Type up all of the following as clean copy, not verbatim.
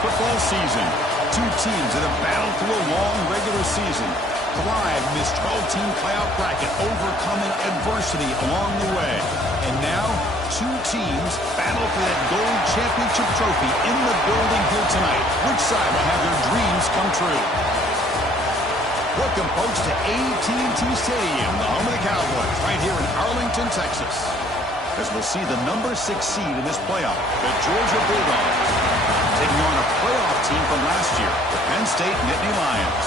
football season. Two teams that have battled through a long regular season, thrived in this 12-team playoff bracket, overcoming adversity along the way. And now, two teams battle for that gold championship trophy in the building here tonight. Which side will have their dreams come true? Welcome, folks, to AT&T Stadium, the home of the Cowboys, right here in Arlington, Texas. As we'll see the number 6 seed in this playoff, the Georgia Bulldogs, taking on a playoff team from last year, the Penn State Nittany Lions.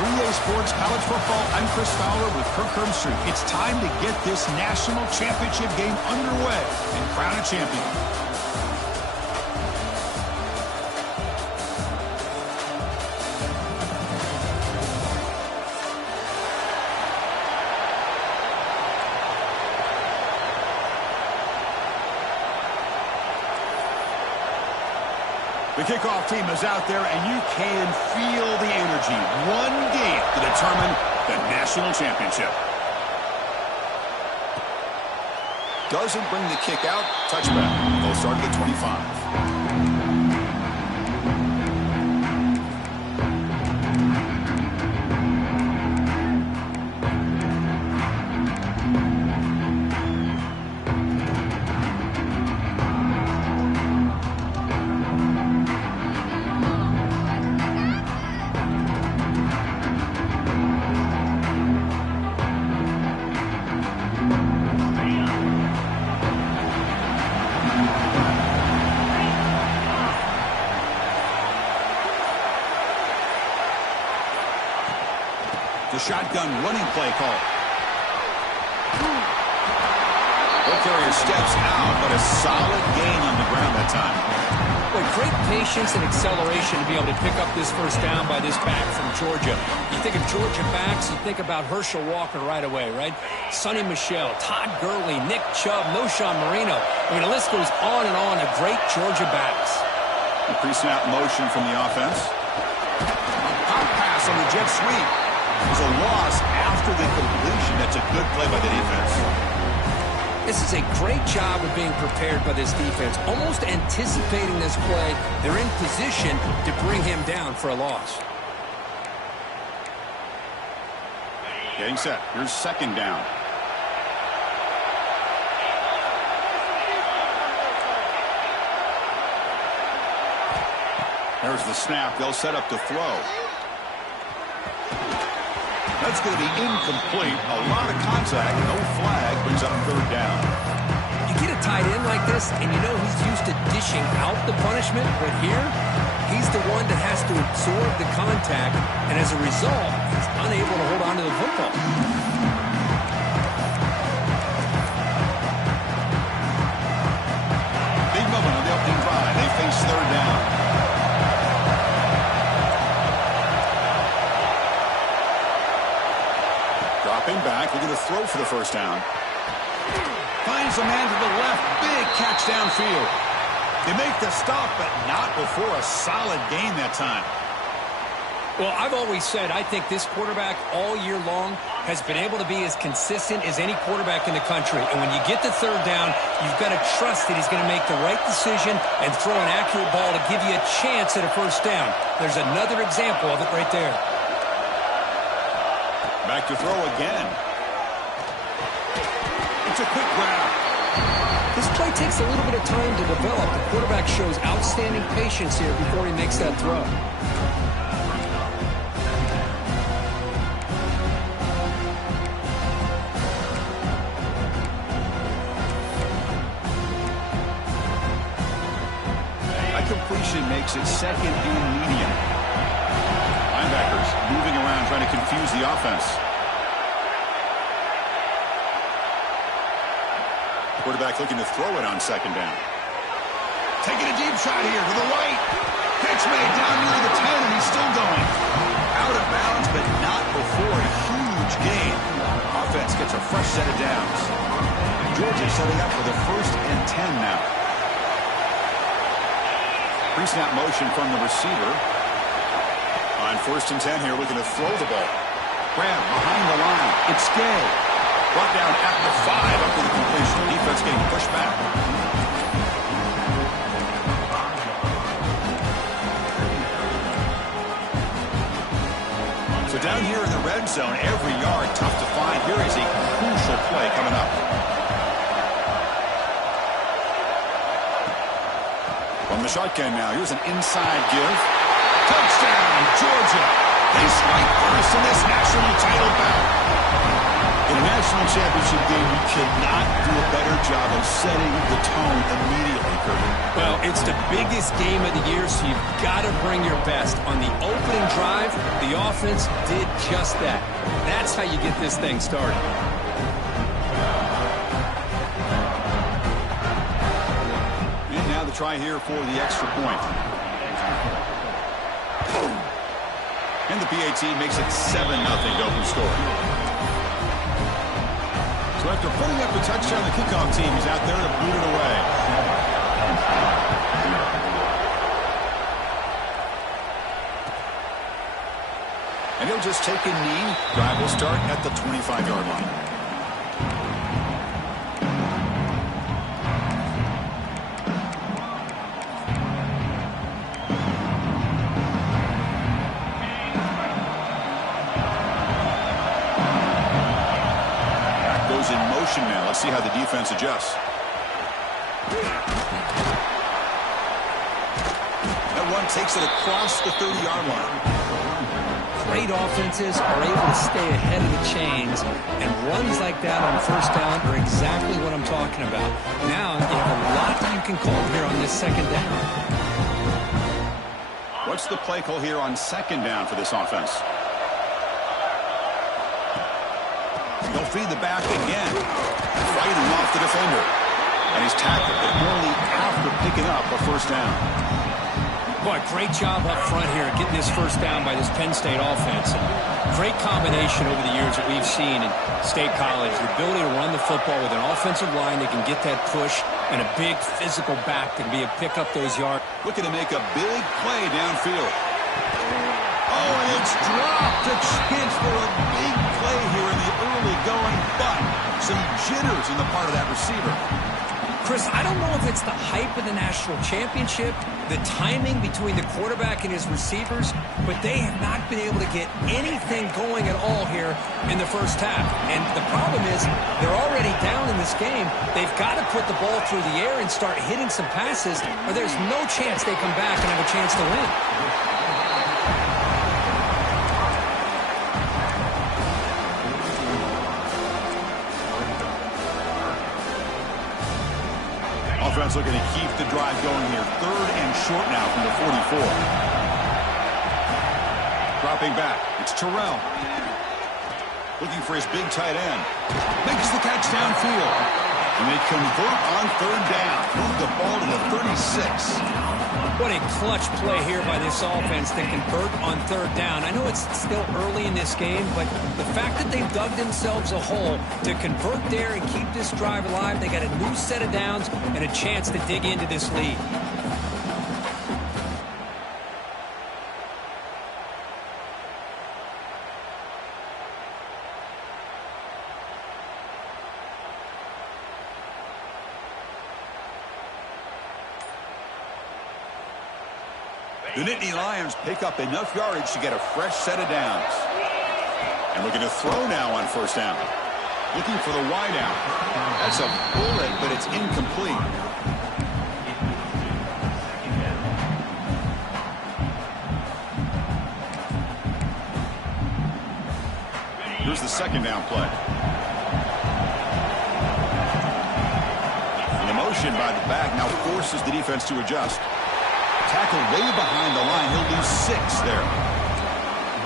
3A Sports College Football, I'm Chris Fowler with Kirk Herbstreit. It's time to get this national championship game underway and crown a champion. The kickoff team is out there, and you can feel the energy. One game to determine the national championship. Doesn't bring the kick out. Touchback. They'll start at the 25. The shotgun running play call. The carrier steps out, but a solid gain on the ground that time. Boy, great patience and acceleration to be able to pick up this first down by this back from Georgia. You think of Georgia backs, you think about Herschel Walker right away, right? Sonny Michel, Todd Gurley, Nick Chubb, Knowshon Moreno. I mean, the list goes on and on of great Georgia backs. The pre-snap motion from the offense. A pop pass on the jet sweep. It was a loss after the completion. That's a good play by the defense. This is a great job of being prepared by this defense. Almost anticipating this play. They're in position to bring him down for a loss. Getting set. Here's second down. There's the snap. They'll set up to throw. That's going to be incomplete. A lot of contact. No flag. Brings up third down. You get a tight end like this, and you know he's used to dishing out the punishment. But here, he's the one that has to absorb the contact. And as a result, he's unable to hold on to the football. Big moment on the opening drive. They face third down. Dropping back, looking to throw for the first down. Finds a man to the left. Big catch downfield. They make the stop, but not before a solid gain that time. Well, I've always said I think this quarterback all year long has been able to be as consistent as any quarterback in the country. And when you get the third down, you've got to trust that he's going to make the right decision and throw an accurate ball to give you a chance at a first down. There's another example of it right there. Back to throw again. It's a quick grab. This play takes a little bit of time to develop. The quarterback shows outstanding patience here before he makes that throw. A completion makes it second and medium. Linebackers moving around trying to confuse the offense. Quarterback looking to throw it on second down. Taking a deep shot here to the right. Pitch made down near the 10, and he's still going. Out of bounds, but not before a huge gain. Offense gets a fresh set of downs. And Georgia setting up for the 1st and 10 now. Pre-snap motion from the receiver. On 1st and 10 here, looking to throw the ball. Grab behind the line. It's Gay. Brought down at the 5 up to the completion. Defense getting pushed back. Down here in the red zone, every yard tough to find. Here is a crucial play coming up. From the shotgun now, here's an inside give. Touchdown, Georgia. They strike first in this national title bout. In a national championship game, you cannot do a better job of setting the tone immediately, Kirby. Well, it's the biggest game of the year, so you've got to bring your best. On the opening drive, the offense did just that. That's how you get this thing started. And now the try here for the extra point. And the PAT makes it 7-0 to open score. So after putting up a touchdown, the kickoff team is out there to boot it away. And he'll just take a knee. Drive will start at the 25-yard line. In motion now. Let's see how the defense adjusts. That one takes it across the 30-yard line. Great offenses are able to stay ahead of the chains, and runs like that on first down are exactly what I'm talking about. Now you have a lot that you can call here on this second down. What's the play call here on second down for this offense? They'll feed the back again, fighting off the defender. And he's tackled, but only after picking up a first down. Boy, great job up front here getting this first down by this Penn State offense. And great combination over the years that we've seen in State College. The ability to run the football with an offensive line that can get that push and a big physical back that can be able to pick up those yards. Looking to make a big play downfield. Oh, and it's dropped. A chance for a big play here in the early going, but some jitters in the part of that receiver. Chris, I don't know if it's the hype of the national championship, the timing between the quarterback and his receivers, but they have not been able to get anything going at all here in the first half. And the problem is they're already down in this game. They've got to put the ball through the air and start hitting some passes, or there's no chance they come back and have a chance to win. Offense looking to keep the drive going here. 3rd and short now from the 44. Dropping back. It's Terrell. Looking for his big tight end. Makes the catch downfield. And they convert on 3rd down. Move the ball to the 36. What a clutch play here by this offense to convert on 3rd down. I know it's still early in this game, but the fact that they've dug themselves a hole to convert there and keep this drive alive, they got a new set of downs and a chance to dig into this lead. The Nittany Lions pick up enough yardage to get a fresh set of downs. And looking to throw now on 1st down. Looking for the wide out. That's a bullet, but it's incomplete. Here's the 2nd down play. And the motion by the back now forces the defense to adjust. Tackle way behind the line. He'll lose 6 there.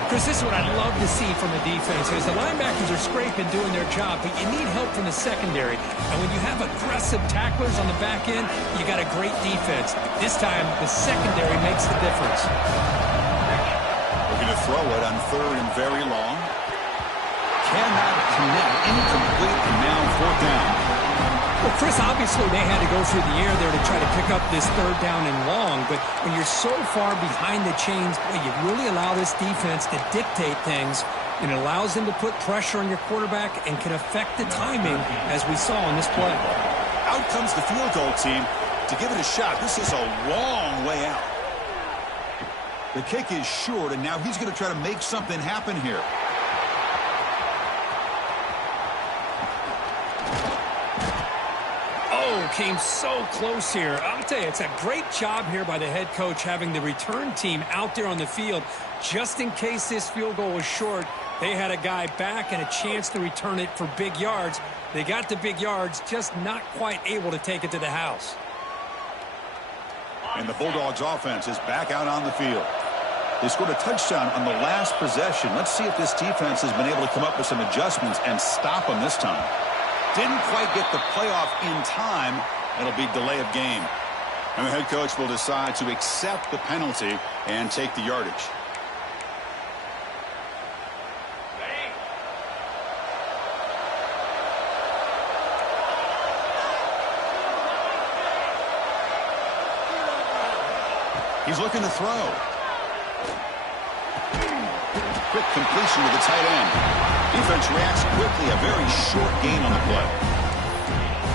Chris, this is what I'd love to see from the defense. As the linebackers are scraping, doing their job, but you need help from the secondary. And when you have aggressive tacklers on the back end, you got a great defense. This time, the secondary makes the difference. Looking to throw it on 3rd and very long. Cannot connect. Incomplete, and now 4th down. Well, Chris, obviously they had to go through the air there to try to pick up this 3rd down and long, but when you're so far behind the chains, boy, you really allow this defense to dictate things, and it allows them to put pressure on your quarterback and can affect the timing, as we saw in this play. Out comes the field goal team to give it a shot. This is a long way out. The kick is short, and now he's going to try to make something happen here. Oh, came so close here. I'll tell you, it's a great job here by the head coach having the return team out there on the field. Just in case this field goal was short, they had a guy back and a chance to return it for big yards. They got the big yards, just not quite able to take it to the house. And the Bulldogs offense is back out on the field. They scored a touchdown on the last possession. Let's see if this defense has been able to come up with some adjustments and stop them this time. Didn't quite get the playoff in time. It'll be delay of game. And the head coach will decide to accept the penalty and take the yardage. He's looking to throw. Quick completion to the tight end. Defense reacts quickly. A very short gain on the play.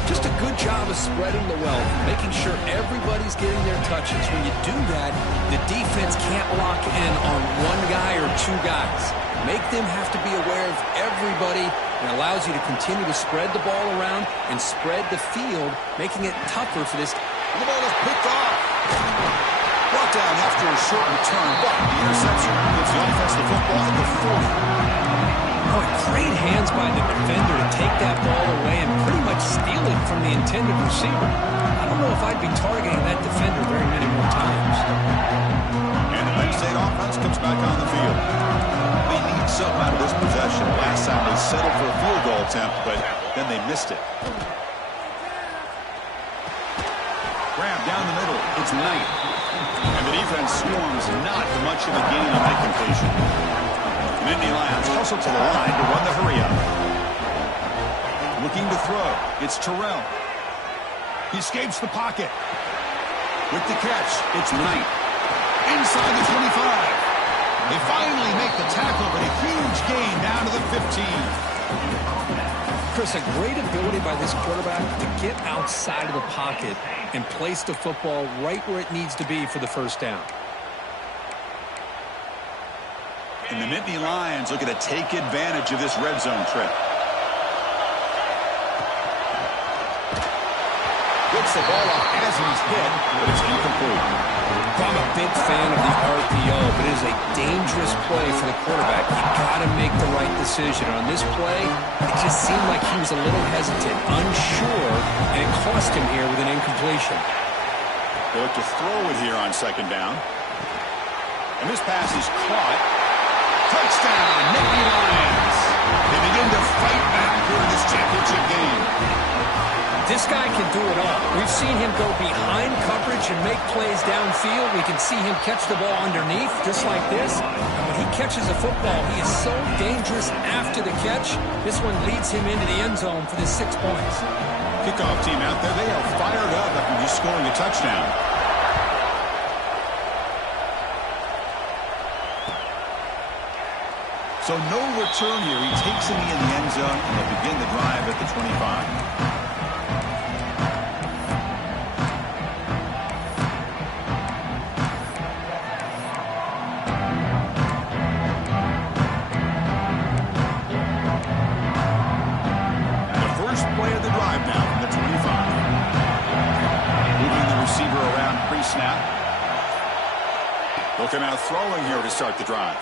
Just a good job of spreading the wealth, making sure everybody's getting their touches. When you do that, the defense can't lock in on one guy or two guys. Make them have to be aware of everybody, and allows you to continue to spread the ball around and spread the field, making it tougher for this. And the ball is picked off. Brought down after a short return, but the interception gives the offense the football at the 40. Boy, great hands by the defender to take that ball away and pretty much steal it from the intended receiver. I don't know if I'd be targeting that defender very many more times. And the Penn State offense comes back on the field. They need something out of this possession. Last time they settled for a field goal attempt, but then they missed it. Grab down the middle. It's Knight. And the defense swarms not much of a gain on that completion. And Indy Lions hustle to the line to run the hurry-up. Looking to throw. It's Terrell. He escapes the pocket. With the catch, it's Knight. Inside the 25. They finally make the tackle, but a huge gain down to the 15. Chris, a great ability by this quarterback to get outside of the pocket and place the football right where it needs to be for the first down. And the Nittany Lions looking to take advantage of this red zone trip. Gets the ball off as he's hit, but it's incomplete. I'm a big fan of the RPO, but it is a dangerous play for the quarterback. You got to make the right decision. On this play, it just seemed like he was a little hesitant, unsure, and it cost him here with an incompletion. They look to throw it here on second down. And this pass is caught. Touchdown, Nittany Lions. They begin to fight back here in this championship game. This guy can do it all. We've seen him go behind coverage and make plays downfield. We can see him catch the ball underneath, just like this. And when he catches a football, he is so dangerous after the catch. This one leads him into the end zone for the 6 points. Kickoff team out there, they are fired up after just scoring a touchdown. So no return here. He takes it in the end zone, and they'll begin the drive at the 25. Snap. They'll come out throwing here to start the drive.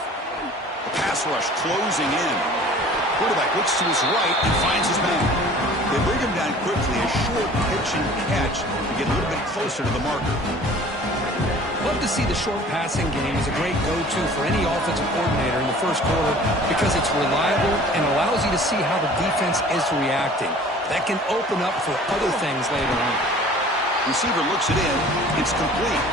The pass rush closing in. Quarterback looks to his right and finds his man. They bring him down quickly. A short pitch and catch to get a little bit closer to the marker. Love to see the short passing game as a great go-to for any offensive coordinator in the first quarter because it's reliable and allows you to see how the defense is reacting. That can open up for other things later on. Receiver looks it in. It's complete.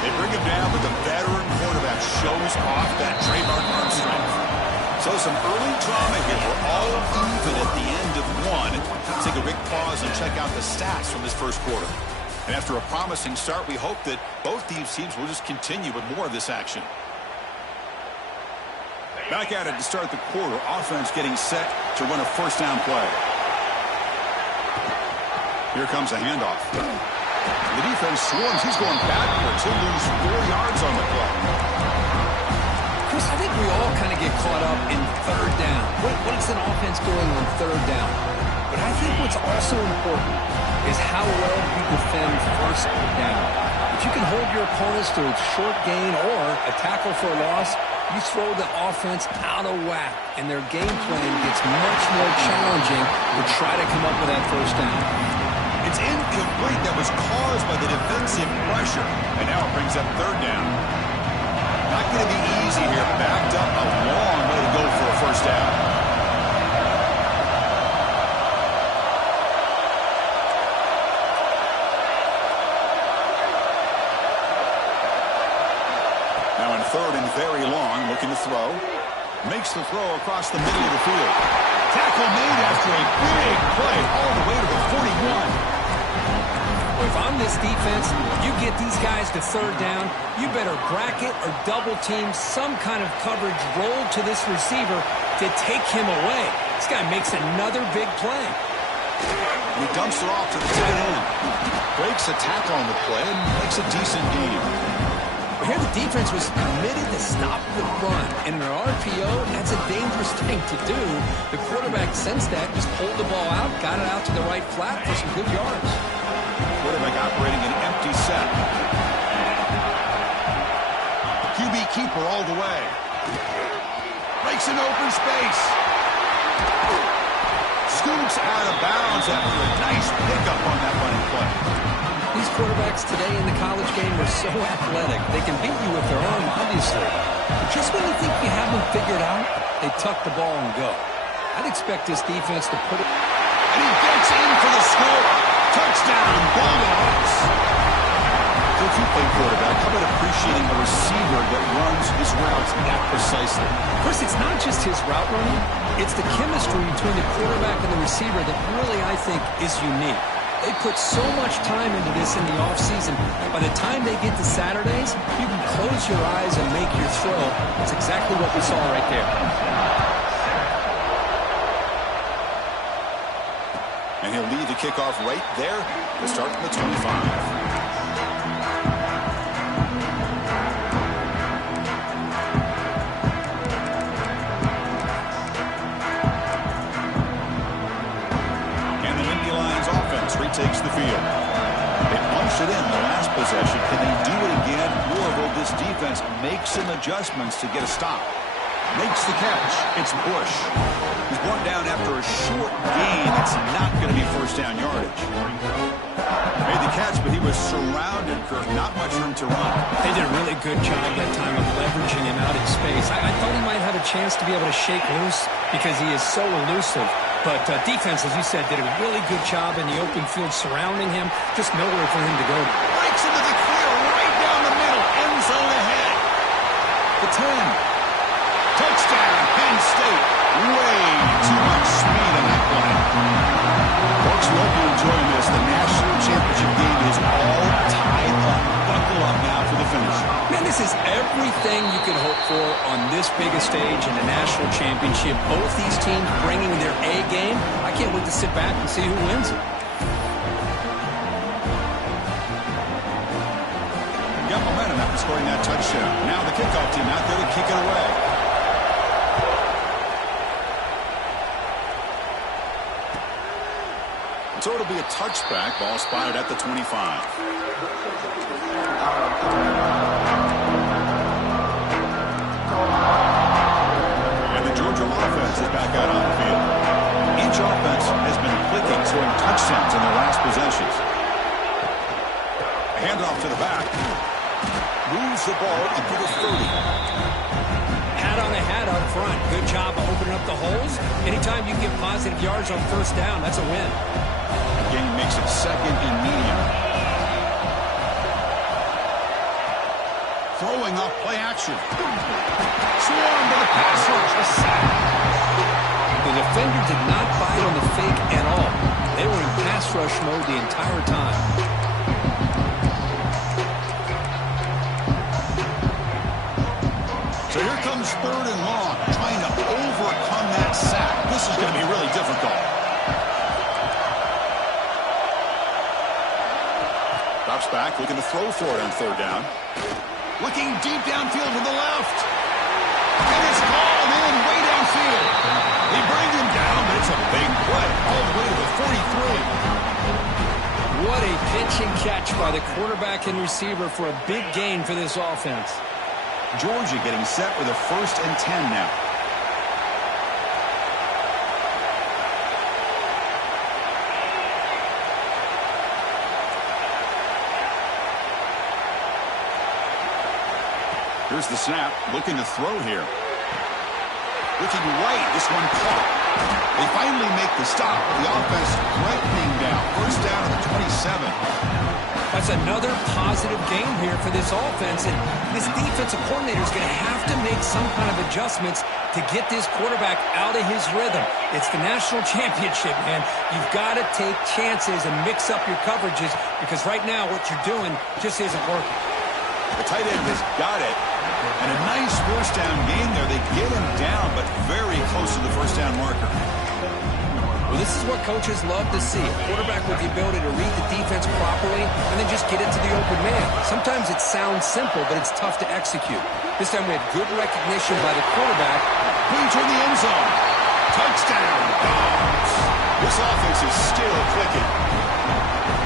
They bring him down, but the veteran quarterback shows off that trademark arm strength. So some early drama here. We're all even at the end of one. Take a big pause and check out the stats from this first quarter. And after a promising start, we hope that both these teams will just continue with more of this action. Back at it to start the quarter. Offense getting set to run a first down play. Here comes a handoff. The defense swarms. He's going backwards. He'll lose 4 yards on the play. Chris, I think we all kind of get caught up in third down. What is an offense doing on third down? But I think what's also important is how well you defend first down. If you can hold your opponents to a short gain or a tackle for a loss, you throw the offense out of whack, and their game plan gets much more challenging to try to come up with that first down. It's incomplete. That was caused by the defensive pressure. And now it brings up third down. Not going to be easy here. Backed up a long way to go for a first down. Now in third and very long, looking to throw. Makes the throw across the middle of the field. Tackle made after a big play all the way to the 41. If I'm this defense, you get these guys to third down, you better bracket or double team some kind of coverage roll to this receiver to take him away. This guy makes another big play. He dumps it off to the tight end. Breaks a tackle on the play and makes a decent gain. Here the defense was committed to stop the run. And in an RPO, that's a dangerous thing to do. The quarterback sensed that, just pulled the ball out, got it out to the right flat for some good yards. Quarterback operating an empty set. QB keeper all the way. Breaks an open space. Scoots out of bounds after a nice pickup on that running play. These quarterbacks today in the college game are so athletic. They can beat you with their arm, obviously. But just when you think you have them figured out, they tuck the ball and go. I'd expect this defense to put it... And he gets in for the score. Touchdown, Bulldogs. So if you play quarterback, how about appreciating a receiver that runs his routes that precisely? Chris, it's not just his route running. It's the chemistry between the quarterback and the receiver that really, I think, is unique. They put so much time into this in the offseason. By the time they get to Saturdays, you can close your eyes and make your throw. That's exactly what we saw right there. And he'll lead the kickoff right there to start from the 25. Takes the field. They punched it in the last possession. Can they do it again? Or will this defense make some adjustments to get a stop? Makes the catch. It's Bush. He's brought down after a short gain. It's not going to be first down yardage. Made the catch, but he was surrounded, Kirk. Not much room to run. They did a really good job that time of leveraging him out in space. I thought he might have a chance to be able to shake loose because he is so elusive. But defense, as you said, did a really good job in the open field surrounding him. Just nowhere for him to go. Breaks into the clear right down the middle. End zone ahead. The 10. Touchdown, Penn State. Way too much speed on that play. Folks, we hope you're enjoying this. The national championship game is all tied up. Buckle up now for the finish. Man, this is everything you could hope for on this big a stage in the national championship. Both these teams bringing their A game. I can't wait to sit back and see who wins it. Got momentum after scoring that touchdown. Now the kickoff team out there to kick it away. So it'll be a touchback. Ball spotted at the 25. And the Georgia offense is back out on the field. Each offense has been clicking, scoring touchdowns in their last possessions. A handoff to the back. Moves the ball into the 30. Hat on a hat up front. Good job of opening up the holes. Anytime you get positive yards on first down, that's a win. Game makes it second and medium. Throwing off play action. Swarmed by the pass rush. A sack. The defender did not bite on the fake at all. They were in pass rush mode the entire time. So here comes third and long, trying to overcome that sack. This is going to be really difficult. Drops back, looking to throw for it on third down. Looking deep downfield to the left. And it's called in way downfield. They bring him down, but it's a big play all the way to the 43. What a pitch and catch by the quarterback and receiver for a big gain for this offense. Georgia getting set with a 1st and 10 now. Here's the snap, looking to throw here. Looking right, this one caught. They finally make the stop. The offense threatening down. 1st down to the 27. That's another positive game here for this offense, and this defensive coordinator is going to have to make some kind of adjustments to get this quarterback out of his rhythm. It's the national championship, man. You've got to take chances and mix up your coverages because right now what you're doing just isn't working. The tight end has got it. And a nice 1st down gain there. They get him down, but very close to the 1st down marker. Well, this is what coaches love to see. A quarterback with the ability to read the defense properly and then just get it to the open man. Sometimes it sounds simple, but it's tough to execute. This time we had good recognition by the quarterback. Putting toward the end zone. Touchdown, Dogs. This offense is still clicking.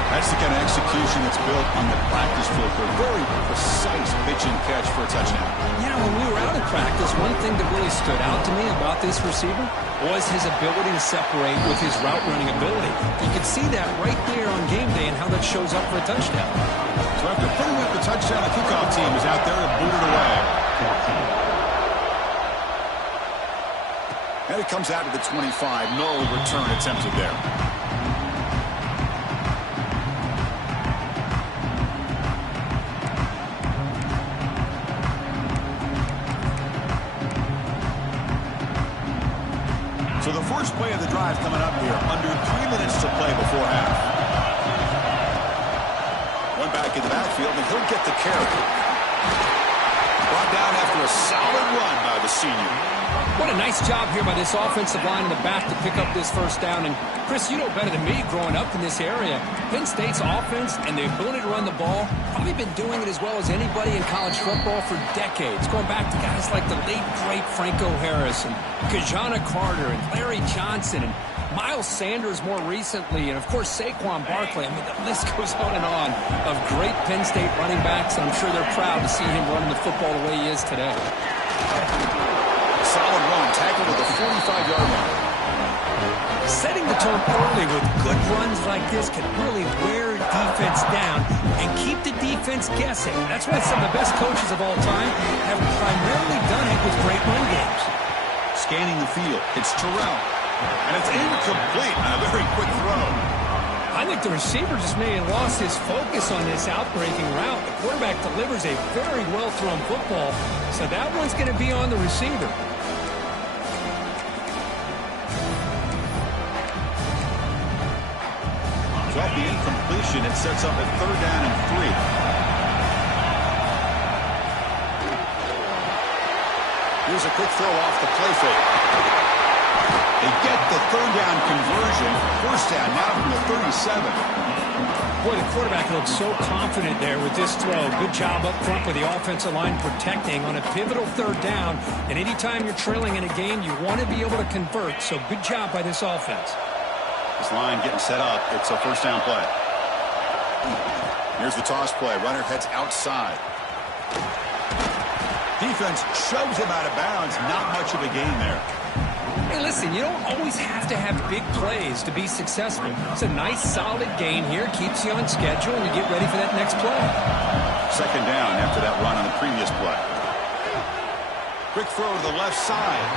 That's the kind of execution that's built on the practice field for a very precise pitch and catch for a touchdown. Yeah, when we were out in practice, one thing that really stood out to me about this receiver was his ability to separate with his route running ability. You can see that right there on game day and how that shows up for a touchdown. So after putting up the touchdown, the kickoff team is out there and booted away. And it comes out to the 25. No return attempted there. So the first play of the drive coming up here. Under 3 minutes to play before half. One back in the backfield, and he'll get the carry. Brought down after a solid run by the senior. What a nice job here by this offensive line in the back to pick up this 1st down. And, Chris, you know better than me growing up in this area. Penn State's offense and the ability to run the ball probably been doing it as well as anybody in college football for decades. Going back to guys like the late, great Franco Harris and Kajana Carter and Larry Johnson and Miles Sanders more recently, and, of course, Saquon Barkley. I mean, the list goes on and on of great Penn State running backs, and I'm sure they're proud to see him running the football the way he is today. Solid run, tackled at the 45-yard line. Setting the tone early with good runs like this can really wear defense down and keep the defense guessing. That's why some of the best coaches of all time have primarily done it with great run games. Scanning the field, it's Terrell. And it's incomplete on a very quick throw. I think the receiver just may have lost his focus on this outbreaking route. The quarterback delivers a very well-thrown football, so that one's going to be on the receiver. So off the incompletion, it sets up a 3rd down and 3. Here's a quick throw off the play fake. They get the 3rd down conversion. 1st down now from the 37. Boy, the quarterback looks so confident there with this throw. Good job up front with the offensive line protecting on a pivotal 3rd down. And anytime you're trailing in a game, you want to be able to convert. So good job by this offense. This line getting set up. It's a 1st down play. Here's the toss play. Runner heads outside. Defense shoves him out of bounds. Not much of a gain there. Hey, listen, you don't always have to have big plays to be successful. It's a nice, solid gain here. Keeps you on schedule, and you get ready for that next play. 2nd down after that run on the previous play. Quick throw to the left side.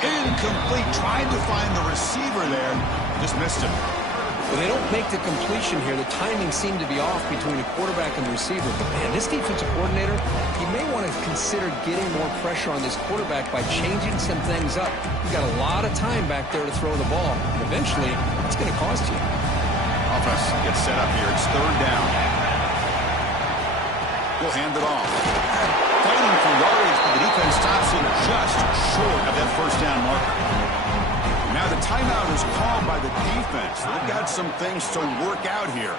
Incomplete. Tried to find the receiver there. Just missed him. Well, they don't make the completion here. The timing seemed to be off between the quarterback and the receiver. But, man, this defensive coordinator, he may want to consider getting more pressure on this quarterback by changing some things up. You've got a lot of time back there to throw the ball. And eventually, it's going to cost you. Offense gets set up here. It's 3rd down. We'll hand it off. Fighting for yardage, but the defense stops it just short of that 1st down marker. Now the timeout is called by the defense. They've got some things to work out here.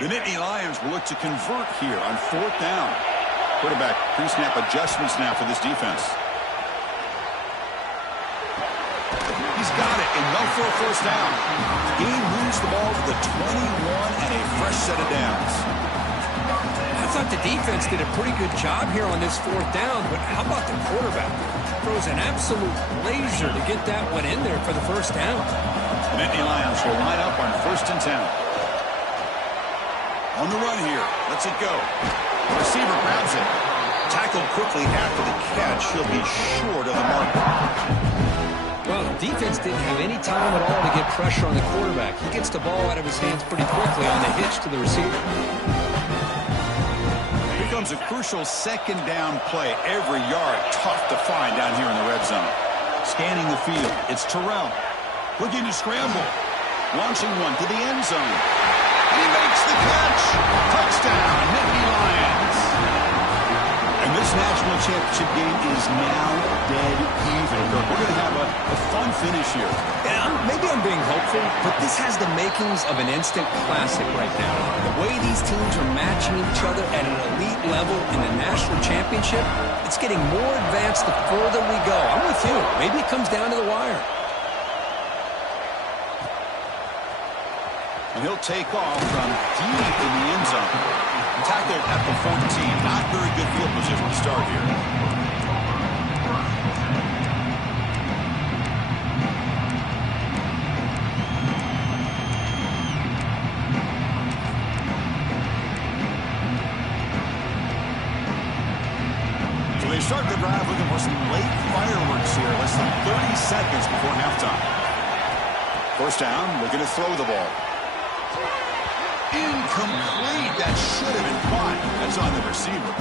The Nittany Lions will look to convert here on 4th down. Quarterback pre-snap adjustments now for this defense. He's got it, and no for a 1st down. He moves the ball to the 21 and a fresh set of downs. I thought the defense did a pretty good job here on this 4th down, but how about the quarterback? Throws an absolute laser to get that one in there for the 1st down. The Nittany Lions will line up on 1st and 10. On the run here. Lets it go. The receiver grabs it. Tackled quickly after the catch. He'll be short of the mark. Well, the defense didn't have any time at all to get pressure on the quarterback. He gets the ball out of his hands pretty quickly on the hitch to the receiver. Here comes a crucial 2nd down play. Every yard tough to find down here in the red zone. Scanning the field. It's Terrell. Looking to scramble. Launching one to the end zone. And he makes the catch. Touchdown, Nittany Lions. And this national championship game is now dead even. We're going to have a fun finish here. Yeah, maybe I'm being hopeful, but this has the makings of an instant classic right now. The way these teams are matching each other at an elite level in the national championship, it's getting more advanced the further we go. I'm with you. Maybe it comes down to the wire. And he'll take off from deep in the end zone. Tackled at the 14. Not very good field position to start here. So they start the drive looking for some late fireworks here. Less than 30 seconds before halftime. 1st down, looking to throw the ball. Incomplete. That should have been caught. That's on the receiver.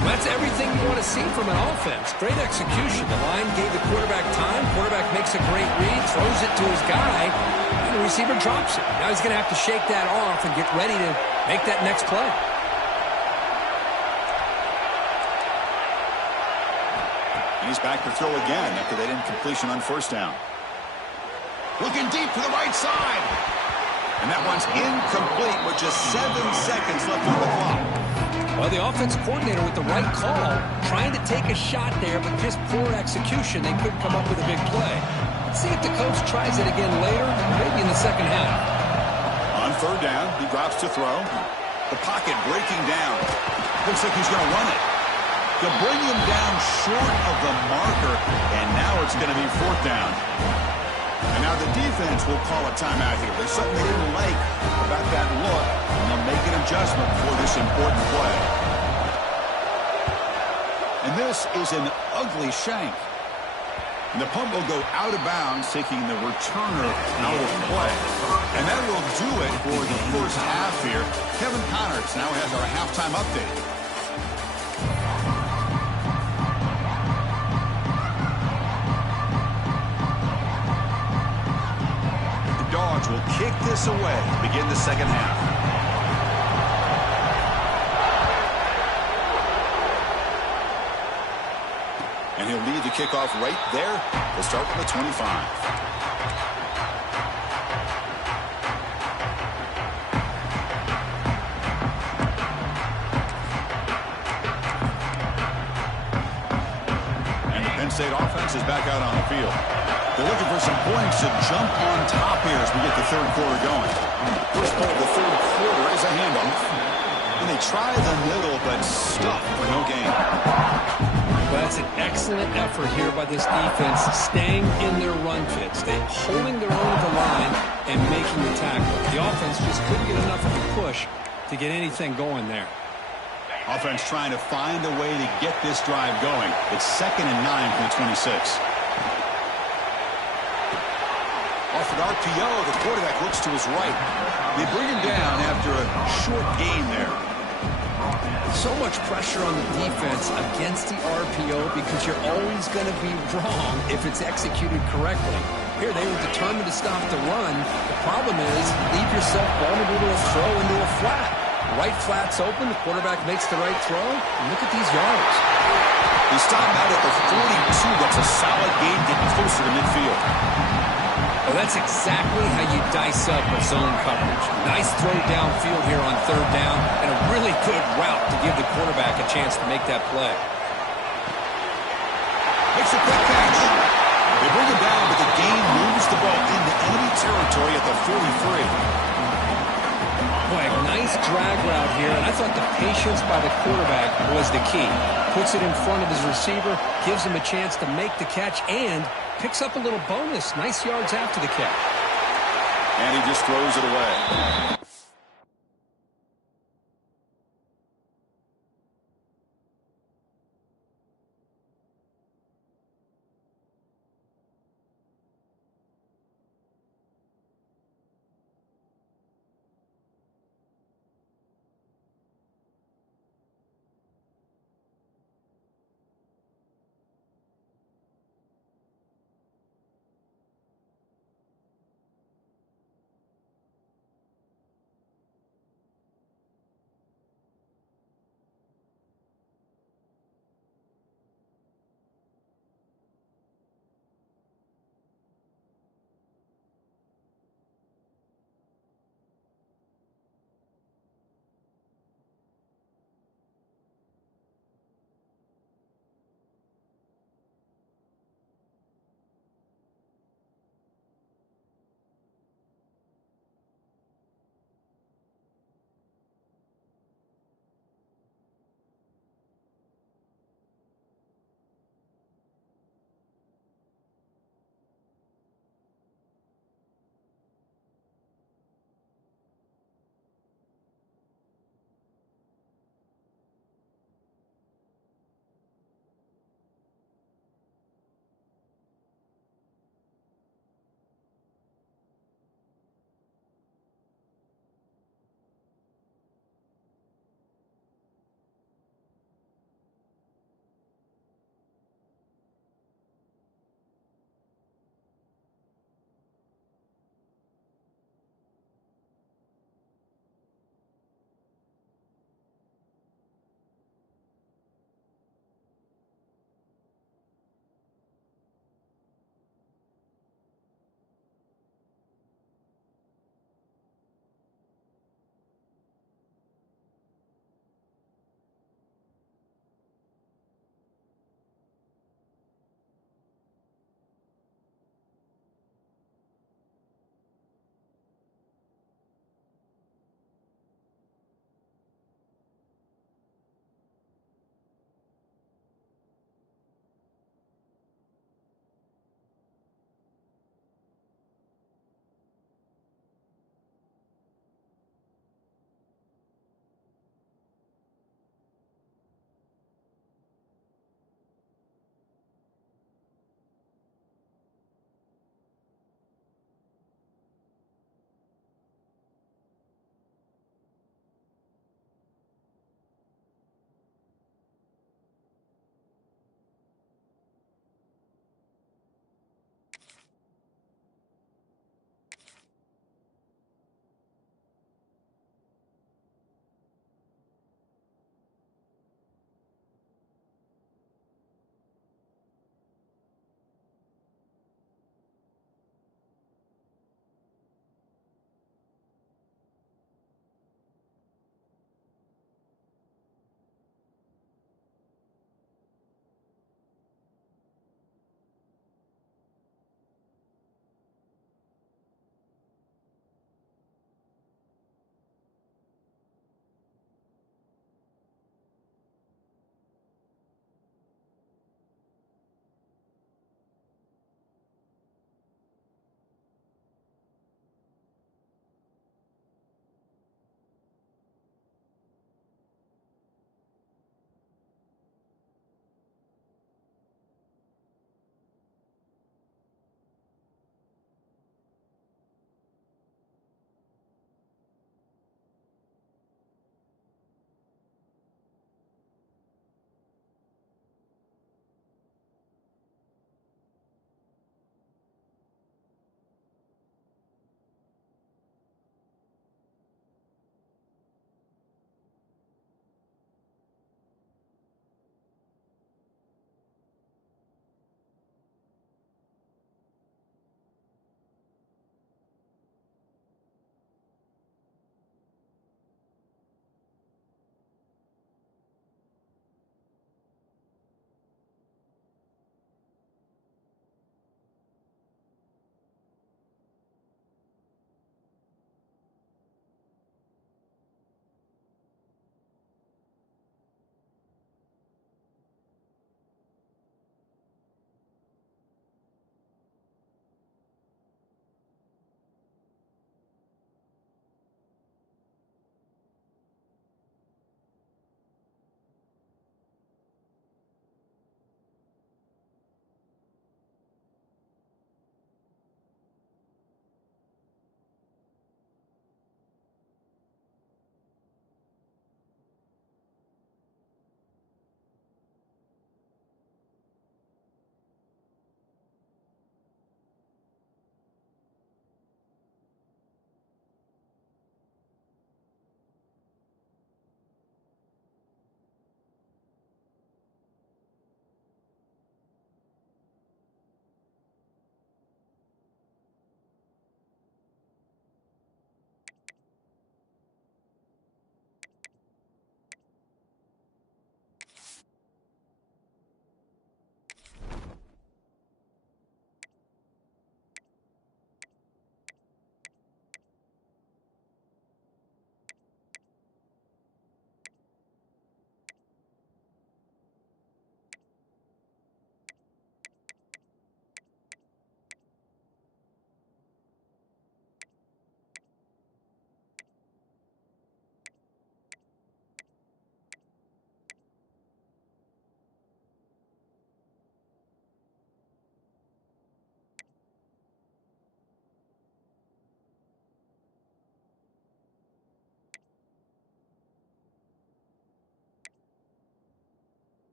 That's everything you want to see from an offense. Great execution. The line gave the quarterback time. Quarterback makes a great read, throws it to his guy, and the receiver drops it. Now he's going to have to shake that off and get ready to make that next play. And he's back to throw again after that incompletion on 1st down. Looking deep to the right side. And that one's incomplete with just 7 seconds left on the clock. Well, the offense coordinator with the right call, trying to take a shot there, but just poor execution. They couldn't come up with a big play. Let's see if the coach tries it again later, maybe in the 2nd half. On 3rd down, he drops to throw. The pocket breaking down. Looks like he's going to run it. They'll bring him down short of the marker, and now it's going to be 4th down. And now the defense will call a timeout here. There's something they didn't like about that look, and they'll make an adjustment for this important play. And this is an ugly shank. And the punt will go out of bounds, taking the returner out of play. And that will do it for the 1st half here. Kevin Connors now has our halftime update. Will kick this away to begin the 2nd half. And he'll lead the kickoff right there. We'll start from the 25. And the Penn State offense is back out on the field. They're looking for some points to jump on top here as we get the 3rd quarter going. First play of the 3rd quarter is a handoff. And they try the middle, but stuck for no gain. Well, that's an excellent effort here by this defense, staying in their run fits. They're holding their own at the line and making the tackle. The offense just couldn't get enough of a push to get anything going there. Offense trying to find a way to get this drive going. It's 2nd and 9 from the 26. Off an RPO, the quarterback looks to his right. They bring him down after a short gain there. So much pressure on the defense against the RPO because you're always going to be wrong if it's executed correctly. Here, they were determined to stop the run. The problem is, leave yourself vulnerable to a throw into a flat. Right flat's open, the quarterback makes the right throw, and look at these yards. He stopped out at the 42. That's a solid gain getting closer to midfield. Well, that's exactly how you dice up a zone coverage. Nice throw downfield here on third down, and a really good route to give the quarterback a chance to make that play. Makes a quick catch. They bring him down, but the game moves the ball into enemy territory at the 43. Boy, a nice drag route here, and I thought the patience by the quarterback was the key. Puts it in front of his receiver, gives him a chance to make the catch, and picks up a little bonus. Nice yards after the catch. And he just throws it away.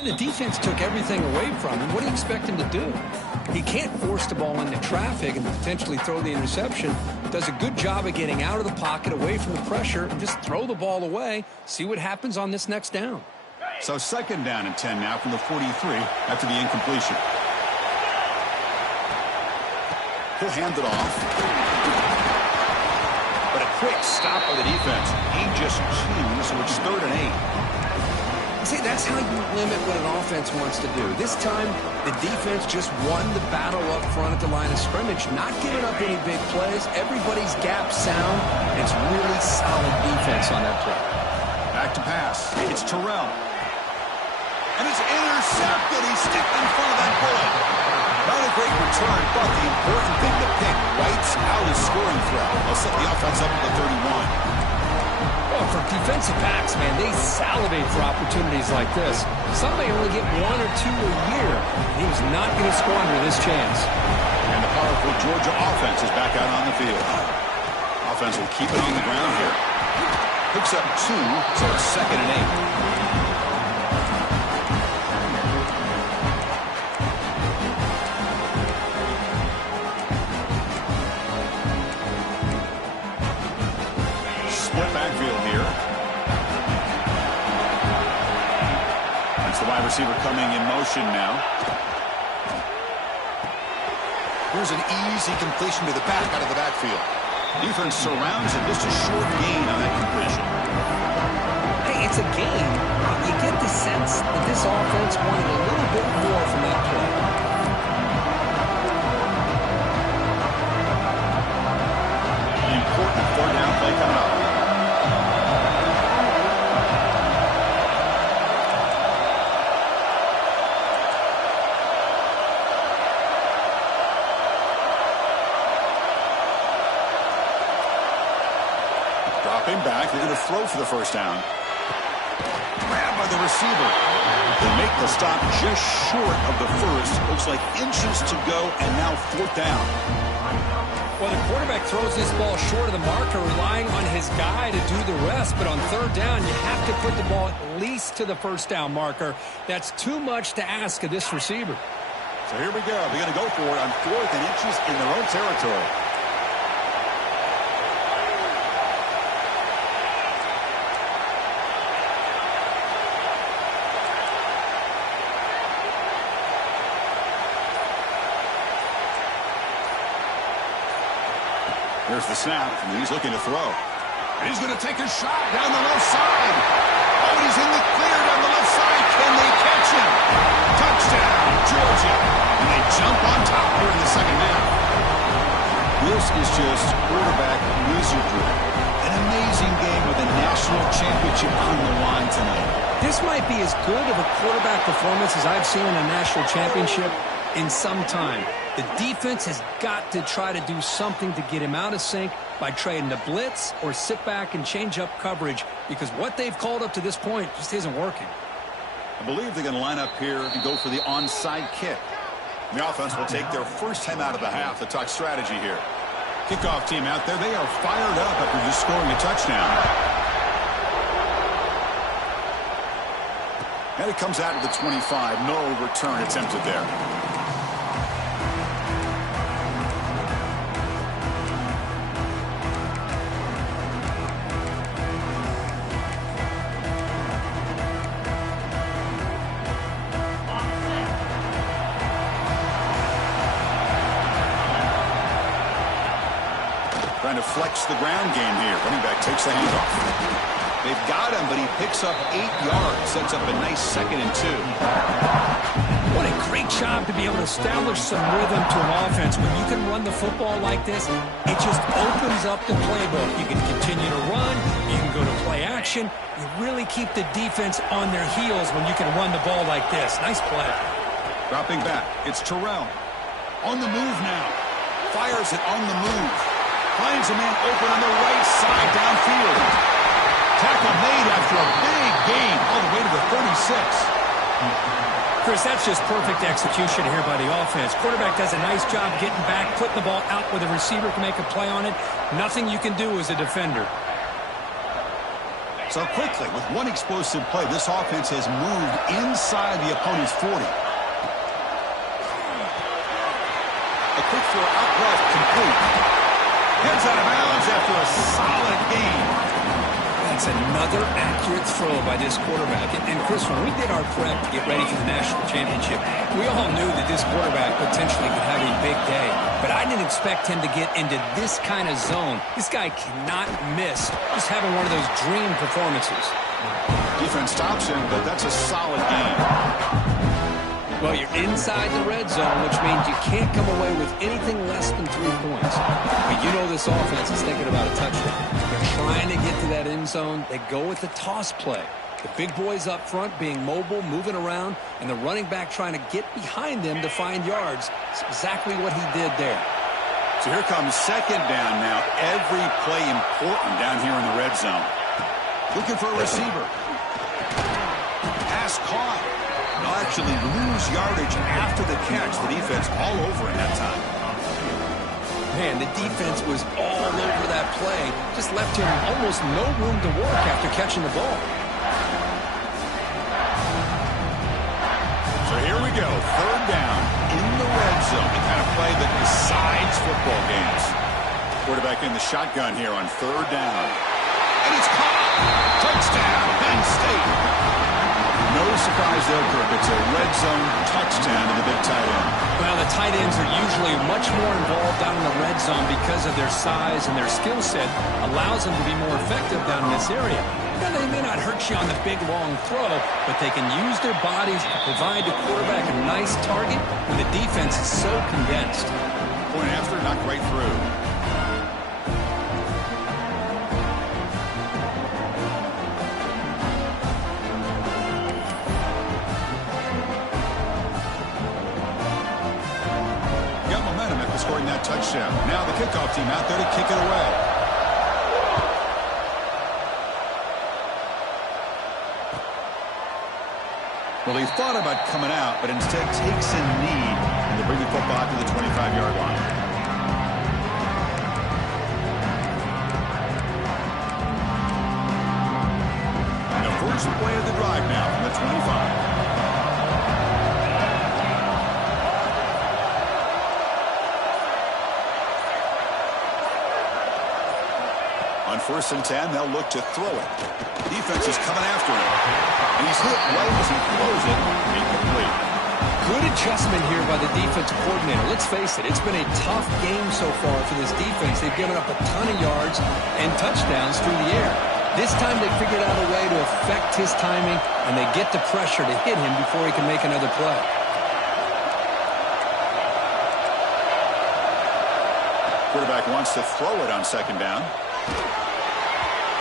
And the defense took everything away from him. What do you expect him to do? He can't force the ball into traffic and potentially throw the interception. Does a good job of getting out of the pocket, away from the pressure, and just throw the ball away. See what happens on this next down. So 2nd down and 10 now from the 43 after the incompletion. He'll hand it off. But a quick stop by the defense. He just chews, so it's 3rd and 8. See, that's how you limit what an offense wants to do. This time, the defense just won the battle up front at the line of scrimmage, not giving up any big plays. Everybody's gap sound. It's really solid defense on that play. Back to pass. It's Terrell. And it's intercepted. He's stepped in front of that bullet. Not a great return, but the important thing to pick wipes out his scoring threat. They'll set the offense up at the 31. Well, for defensive backs, man, they salivate for opportunities like this. Some may only get 1 or 2 a year. He was not going to squander this chance. And the powerful Georgia offense is back out on the field. Offense will keep it on the ground here. Picks up 2, so it's 2nd and 8. Backfield here. That's the wide receiver coming in motion now. Here's an easy completion to the back out of the backfield. Defense surrounds him. Just a short gain on that completion. Hey, it's a gain. You get the sense that this offense wanted a little bit more from that play. An important 4th down play coming up. Dropping back, they're going to throw for the 1st down. Grabbed by the receiver. They make the stop just short of the 1st. Looks like inches to go, and now 4th down. Well, the quarterback throws this ball short of the marker, relying on his guy to do the rest. But on 3rd down, you have to put the ball at least to the 1st down marker. That's too much to ask of this receiver. So here we go. They're going to go for it on 4th and inches in their own territory. There's the snap, and he's looking to throw. And he's going to take a shot down the left side. Oh, he's in the clear down the left side. Can they catch him? Touchdown, Georgia. And they jump on top here in the 2nd half. This is just quarterback wizardry. An amazing game with a national championship on the line tonight. This might be as good of a quarterback performance as I've seen in a national championship in some time. The defense has got to try to do something to get him out of sync by trading the blitz or sit back and change up coverage, because what they've called up to this point just isn't working. I believe they're going to line up here and go for the onside kick. The offense will take their first time out of the half to talk strategy here. Kickoff team out there, they are fired up after just scoring a touchdown. And it comes out of the 25. No return attempted there. Trying to flex the ground game here. Running back takes the handoff. They've got him, but he picks up 8 yards. Sets up a nice 2nd and 2. What a great job to be able to establish some rhythm to an offense. When you can run the football like this, it just opens up the playbook. You can continue to run. You can go to play action. You really keep the defense on their heels when you can run the ball like this. Nice play. Dropping back. It's Terrell. On the move now. Fires it on the move. Finds a man open on the right side downfield. Tackle made after a big gain all the way to the 36. Chris, that's just perfect execution here by the offense. Quarterback does a nice job getting back, putting the ball out where the receiver can make a play on it. Nothing you can do as a defender. So quickly, with one explosive play, this offense has moved inside the opponent's 40. A quick throw out left, complete. Heads out of bounds after a solid gain. That's another accurate throw by this quarterback. And Chris, when we did our prep to get ready for the national championship, we all knew that this quarterback potentially could have a big day. But I didn't expect him to get into this kind of zone. This guy cannot miss. Just having one of those dream performances. Defense stops him, but that's a solid gain. Well, you're inside the red zone, which means you can't come away with anything less than 3 points. But you know this offense is thinking about a touchdown. They're trying to get to that end zone. They go with the toss play. The big boys up front being mobile, moving around, and the running back trying to get behind them to find yards. It's exactly what he did there. So here comes second down now. Every play important down here in the red zone. Looking for a receiver. Pass caught. They'll actually lose yardage after the catch. The defense all over in that time. Man, the defense was all over that play. Just left him almost no room to work after catching the ball. So here we go. Third down in the red zone. The kind of play that decides football games. Quarterback in the shotgun here on third down. And it's caught. Touchdown, Penn State. No surprise there, Kirk. It's a red zone touchdown to the big tight end. Well, the tight ends are usually much more involved down in the red zone because of their size and their skill set allows them to be more effective down in this area. Now, they may not hurt you on the big, long throw, but they can use their bodies to provide the quarterback a nice target when the defense is so condensed. Point after, knocked right through. Scoring that touchdown. Now the kickoff team out there to kick it away. Well, he thought about coming out, but instead takes a knee to bring the football out to the 25-yard line. The first play of the drive now from the 25. On 1st and 10, they'll look to throw it. Defense is coming after him. And he's hit right as he throws it. Incomplete. Good adjustment here by the defensive coordinator. Let's face it, it's been a tough game so far for this defense. They've given up a ton of yards and touchdowns through the air. This time they figured out a way to affect his timing, and they get the pressure to hit him before he can make another play. Quarterback wants to throw it on second down.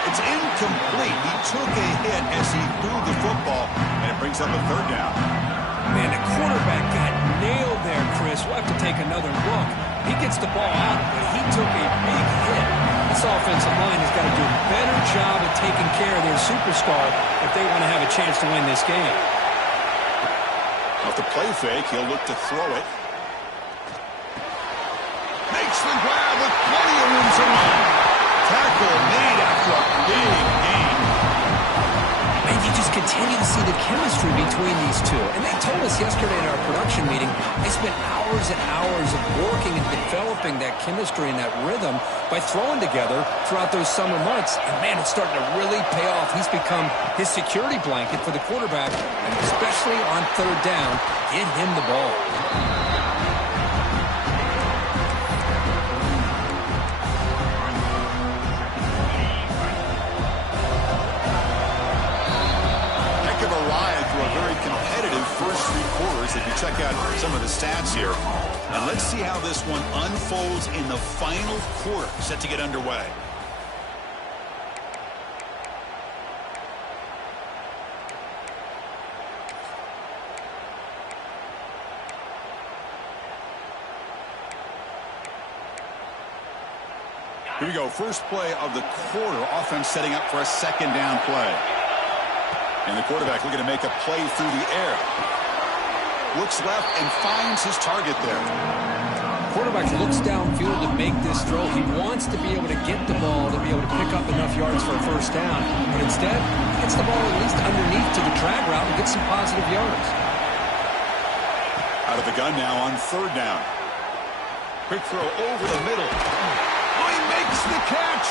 It's incomplete. He took a hit as he threw the football, and it brings up a third down. Man, the quarterback got nailed there, Chris. We'll have to take another look. He gets the ball out, but he took a big hit. This offensive line has got to do a better job of taking care of their superstar if they want to have a chance to win this game. Off the play fake, he'll look to throw it. Makes the grab with plenty of room to run. Tackle made after a big gain. And you just continue to see the chemistry between these two. And they told us yesterday in our production meeting, they spent hours and hours of working and developing that chemistry and that rhythm by throwing together throughout those summer months. And, man, it's starting to really pay off. He's become his security blanket for the quarterback, and especially on third down, get him the ball. First 3 quarters if you check out some of the stats here. And let's see how this one unfolds in the final quarter set to get underway. Here we go. First play of the quarter. Offense setting up for a second down play. And the quarterback looking to make a play through the air. Looks left and finds his target there. Quarterback looks downfield to make this throw. He wants to be able to get the ball to be able to pick up enough yards for a first down. But instead, he gets the ball at least underneath to the drag route and gets some positive yards. Out of the gun now on third down. Quick throw over the middle. Oh, he makes the catch.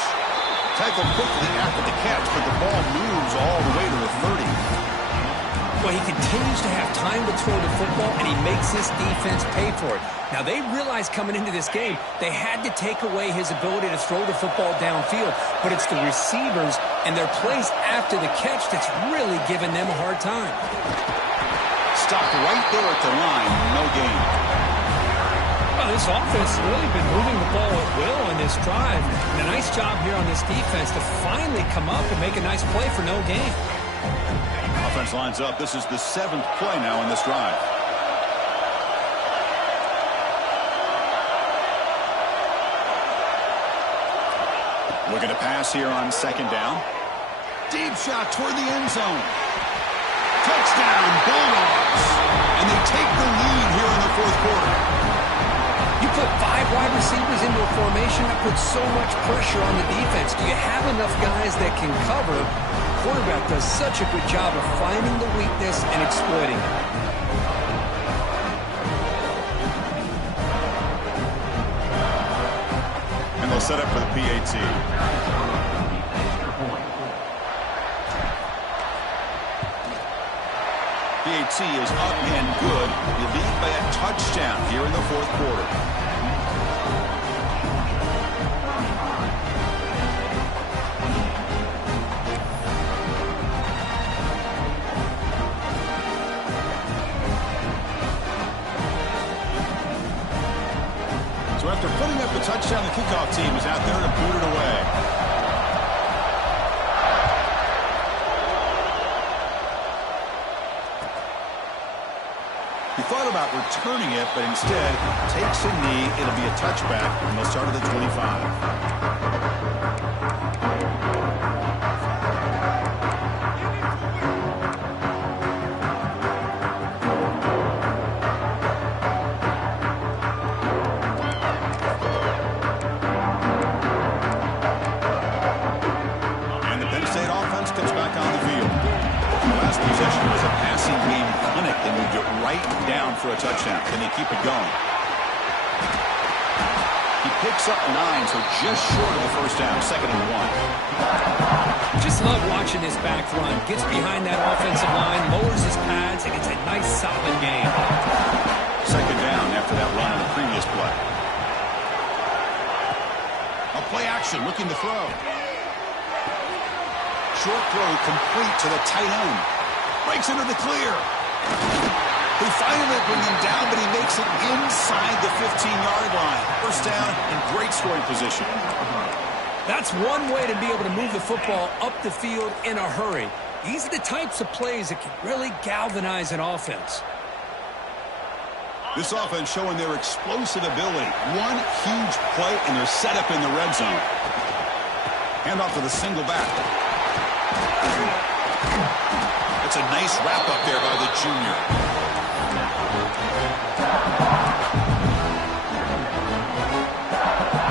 Tackled quickly after the catch, but the ball moves all the way to the 30. Well, he continues to have time to throw the football, and he makes this defense pay for it. Now, they realized coming into this game they had to take away his ability to throw the football downfield, but it's the receivers and their plays after the catch that's really giving them a hard time. Stopped right there at the line, no gain. Well, this offense has really been moving the ball at will on this drive, and a nice job here on this defense to finally come up and make a nice play for no gain. Offense lines up. This is the 7th play now in this drive. Looking to pass here on second down. Deep shot toward the end zone. Touchdown, Bulldogs. And they take the lead here in the fourth quarter. You put 5 wide receivers into a formation, that puts so much pressure on the defense. Do you have enough guys that can cover? The quarterback does such a good job of finding the weakness and exploiting it. And they'll set up for the PAT. PAT is up and good. You lead by a touchdown here in the fourth quarter. So after putting up the touchdown, the kickoff team is out there to boot it away. He thought about returning it, but instead takes a knee. It'll be a touchback, and they'll start at the 25. And the Penn State offense comes back on the field. The last possession was a passing game clinic. They moved it right down for a touchdown. Can they keep it going? He picks up 9, so just short of the first down, 2nd and 1. Just love watching this back run. Gets behind that offensive line, lowers his pads, and gets a nice solid gain. 2nd down after that run on the previous play. A play action, looking to throw. Short throw complete to the tight end. Breaks into the clear. They finally bring him down, but he makes it inside the 15-yard line. First down in great scoring position. That's one way to be able to move the football up the field in a hurry. These are the types of plays that can really galvanize an offense. This offense showing their explosive ability. One huge play, and they're set up in the red zone. Hand off to the single back. That's a nice wrap-up there by the junior.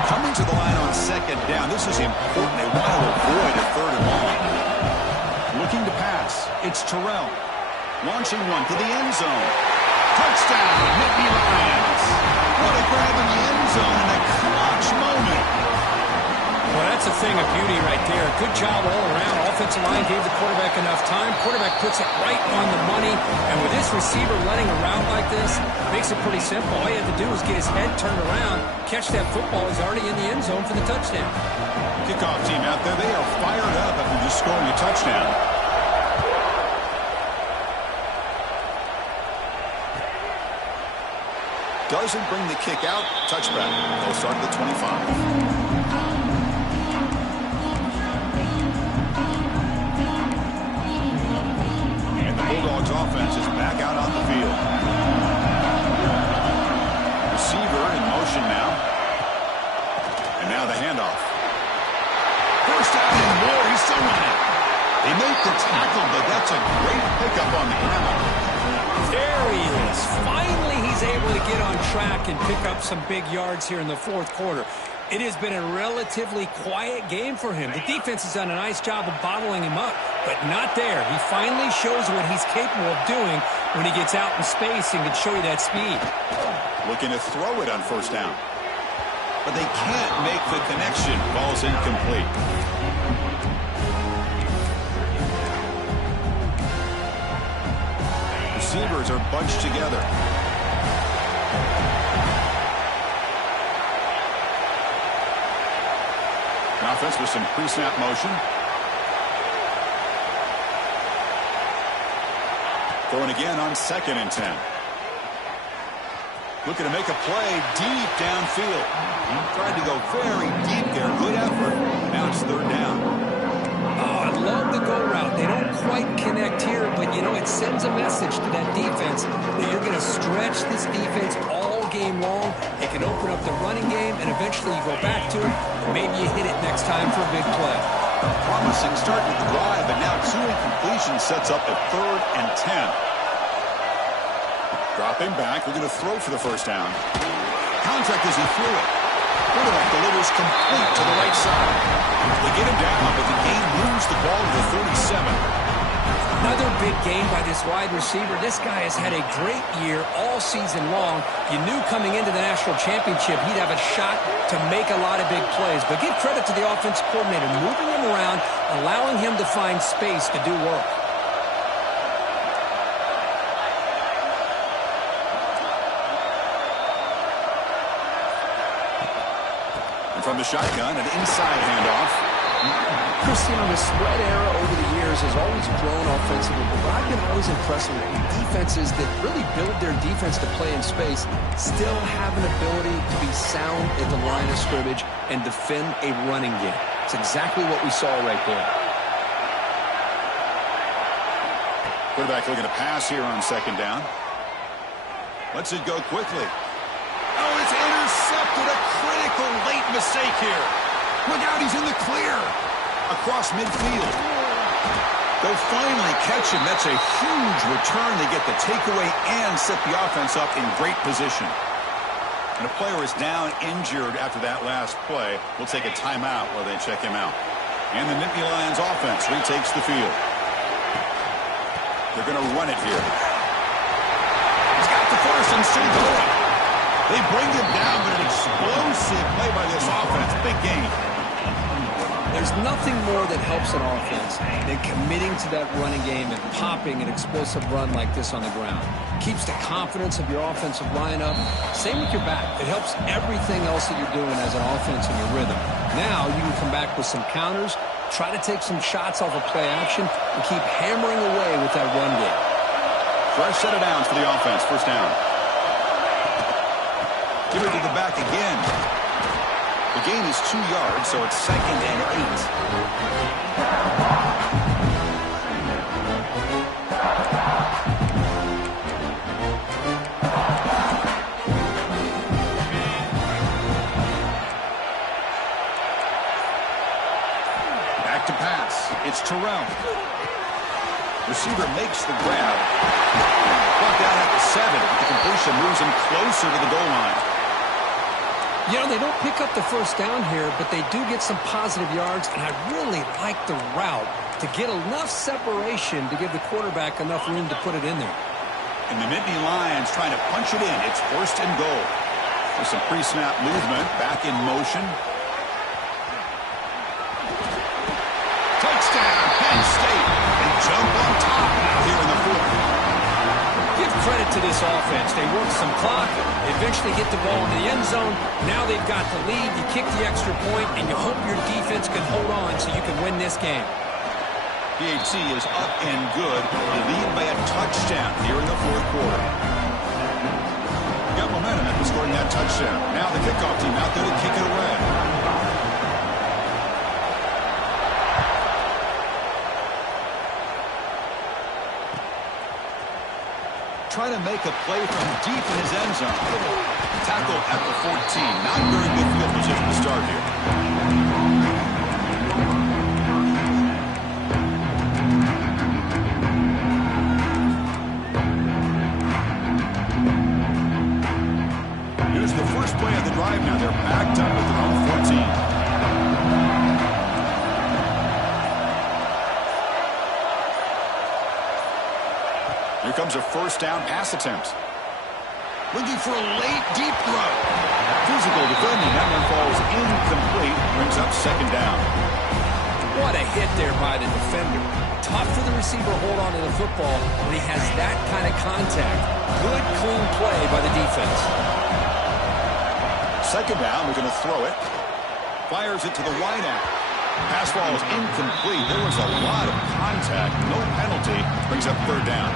Coming to the line on 2nd down. This is important. They want to avoid a 3rd and long. Looking to pass. It's Terrell. Launching one to the end zone. Touchdown, Nittany Lions. What a grab in the end zone in a clutch moment. Well, that's a thing of beauty right there. Good job all around. Offensive line gave the quarterback enough time. Quarterback puts it right on the money. And with this receiver letting a route like this, makes it pretty simple. All you have to do is get his head turned around, catch that football. He's already in the end zone for the touchdown. Kickoff team out there, they are fired up after just scoring a touchdown. Doesn't bring the kick out. Touchback. They'll start at the 25. Bulldogs offense is back out on the field. Receiver in motion now. And now the handoff. First down and more. He's still running. They make the tackle, but that's a great pickup on the ground. There he is. Finally, he's he's able to get on track and pick up some big yards here in the fourth quarter. It has been a relatively quiet game for him. The defense has done a nice job of bottling him up, but not there. He finally shows what he's capable of doing when he gets out in space and can show you that speed. Looking to throw it on first down. But they can't make the connection. Ball's incomplete. Receivers are bunched together. Offense with some pre-snap motion. Going again on 2nd and 10. Looking to make a play deep downfield. Tried to go very deep there. Good effort. Now it's 3rd down. Oh, I love the go route. They don't quite connect here, but, you know, it sends a message to that defense that you're going to stretch this defense all game long. It can open up the running game, and eventually you go back to it, and maybe you hit it next time for a big play. Promising start to the drive, but now 2 incompletions sets up a 3rd and 10. Dropping back, we're going to throw for the first down. Contact as he threw it. Quarterback delivers complete to the right side. They get him down, but the game moves the ball to the 37. Another big game by this wide receiver. This guy has had a great year all season long. You knew coming into the national championship he'd have a shot to make a lot of big plays. But give credit to the offensive coordinator, moving him around, allowing him to find space to do work. And from the shotgun, an inside handoff. Christian, the spread era over the years has always grown offensively, but I've been always impressed with defenses that really build their defense to play in space, still have an ability to be sound at the line of scrimmage and defend a running game. It's exactly what we saw right there. Quarterback looking to pass here on 2nd down. Lets it go quickly. Oh, it's intercepted. A critical late mistake here. Look out, he's in the clear. Across midfield. They'll finally catch him. That's a huge return. They get the takeaway and set the offense up in great position. And a player is down injured after that last play. We'll take a timeout while they check him out. And the Nittany Lions offense retakes the field. They're going to run it here. He's got the first and still going. They bring him down, but an explosive play by this offense. Big game. There's nothing more that helps an offense than committing to that running game and popping an explosive run like this on the ground. Keeps the confidence of your offensive line up. Same with your back. It helps everything else that you're doing as an offense in your rhythm. Now you can come back with some counters, try to take some shots off of play action, and keep hammering away with that run game. Fresh set of downs for the offense. First down. Give it to the back again. The gain is 2 yards, so it's 2nd and 8. Back to pass. It's Terrell. Receiver makes the grab. Brought down at the 7. The completion moves him closer to the goal line. You know, they don't pick up the first down here, but they do get some positive yards, and I really like the route to get enough separation to give the quarterback enough room to put it in there. And the Nittany Lions trying to punch it in. It's 1st and goal. With some pre-snap movement, back in motion. Touchdown, Penn State. They jump on top now here in the 4th. Give credit to this offense. They work some clock, they eventually get the ball in the end zone. Now they've got the lead. You kick the extra point, and you hope your defense can hold on so you can win this game. PHC is up and good. They lead by a touchdown here in the 4th quarter. Got momentum after scoring that touchdown. Now the kickoff team out there to kick it away. Trying to make a play from deep in his end zone. Tackle at the 14. Not very good field position to start here. they're backed up at their own 14. Here comes a first down pass attempt. Looking for a late, deep throw. Physical defending. That one falls incomplete. Brings up second down. What a hit there by the defender. Tough for the receiver to hold on to the football when he has that kind of contact. Good, clean play by the defense. Second down, they're going to throw it. Fires it to the wideout. Pass ball is incomplete. There was a lot of contact. No penalty. Brings up third down.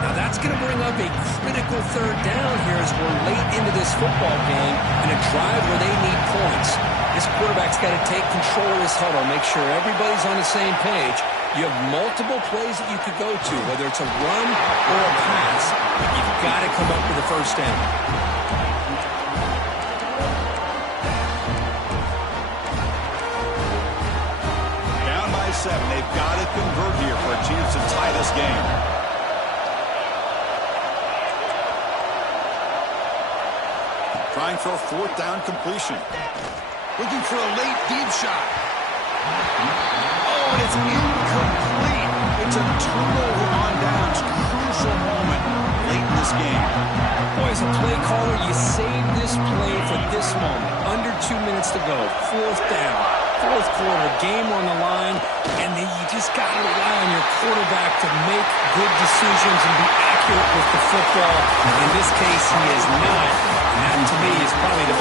Now that's going to bring up a critical third down here as we're late into this football game in a drive where they need points. This quarterback's got to take control of this huddle, make sure everybody's on the same page. You have multiple plays that you could go to, whether it's a run or a pass. You've got to come up with a first down. Down by 7. They've got to convert here for a chance to tie this game. Trying for a fourth down completion. Looking for a late deep shot. Oh, and it's incomplete. It's a turnover on downs. Crucial moment late in this game. Boy, as a play caller, you save this play for this moment. Under 2 minutes to go. Fourth down. Fourth quarter. Game on the line. And then you just got to rely on your quarterback to make good decisions and be accurate with the football. In this case, he is not. And that, to me, is probably the